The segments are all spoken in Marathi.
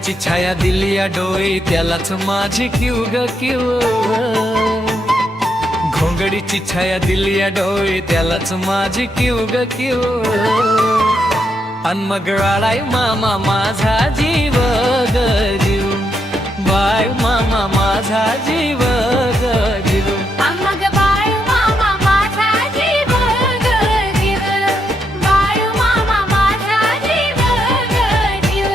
घोंगडीची छाया दिली या डोळे त्यालाच माझी किव ग किव घोंगडीची छाया दिली या डोळे त्यालाच माझी किव ग किव अन मग रडाय मामा माझा जीव ग जीव बाय मामा माझा जीव ग जीव मग बाळू मामा माझा जीव ग जीव बाळू मामा माझा जीव ग जीव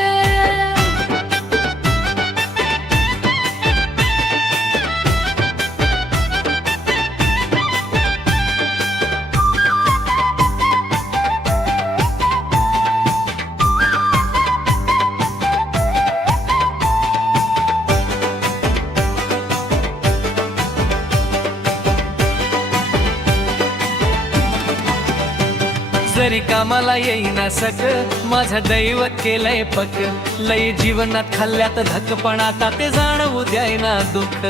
जरी कामाला येईना सक माझं दैवत केलंय पक लय जीवनात खाल्ल्यात धक पण आता ते जाणवू द्यायना दुःख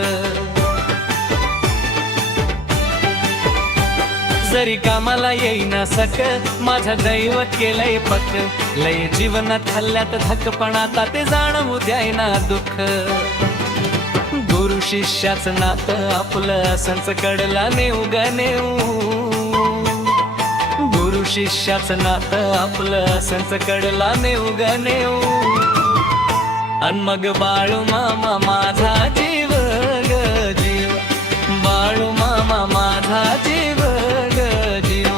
जरी कामाला येईना सक माझं दैवत केलंय पक लय जीवनात खाल्ल्यात धक पण आता ते जाणवू द्यायना दुःख गुरु शिष्याचं नातं आपलं असंच कडला नेऊ ग नेऊ गुरु शिष्याचं नातं आपलं असंच कडला नेऊ ग नेऊ अन मग बाळू मामा माझा जीव ग जीव बाळू मामा माझा जीव ग जीव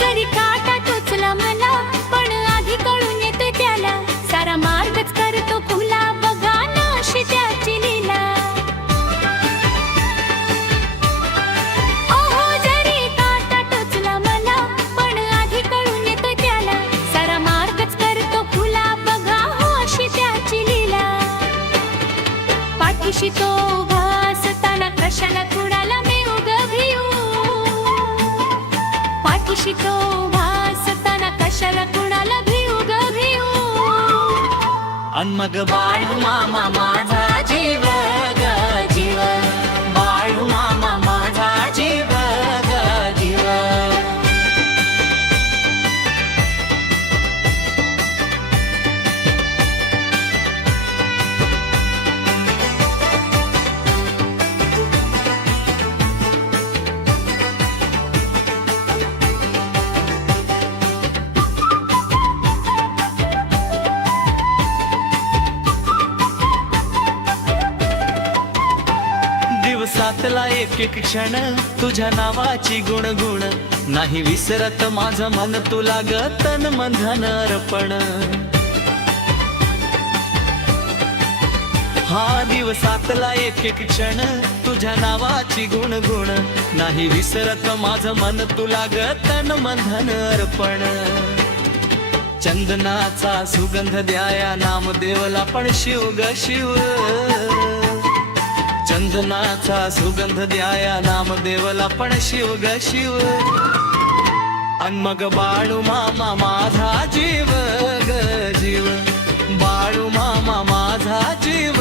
जरी काटा टोचला मला पण आधी कळून येते त्याला सारा मार्गच करतो खुला बघा ना अशी त्याची लीला ओहो जरी काटा टोचला मला पण आधी कळून येते त्याला सारा मार्गच करतो खुला बघा हो अशी त्याची लीला पाठीशी तो उभा असताना कशाला कुणाला मी उग भिऊ पाठीशी तो उभा असताना कशाला कुणाला भिऊ ग भिऊ अन मग बाळू मामा माझा जीव ग जीव बाळू मामा माझा जीव ग जीव दिवसातला एक एक क्षण तुझ्या नावाची गुणगुण नाही विसरत माझं मन तुला ग तन मन धन अर्पण हा दिवसातला एक एक क्षण तुझ्या नावाची गुणगुण नाही विसरत माझं मन तुला ग तन मन धन अर्पण चंदनाचा सुगंध द्याया नामदेवला पण शिव ग शिव चंदनाचा सुगंध द्याया नामदेवला पण शिव ग शिव अन मग बाळू मामा माझा जीव ग जीव बाळू मामा माझा जीव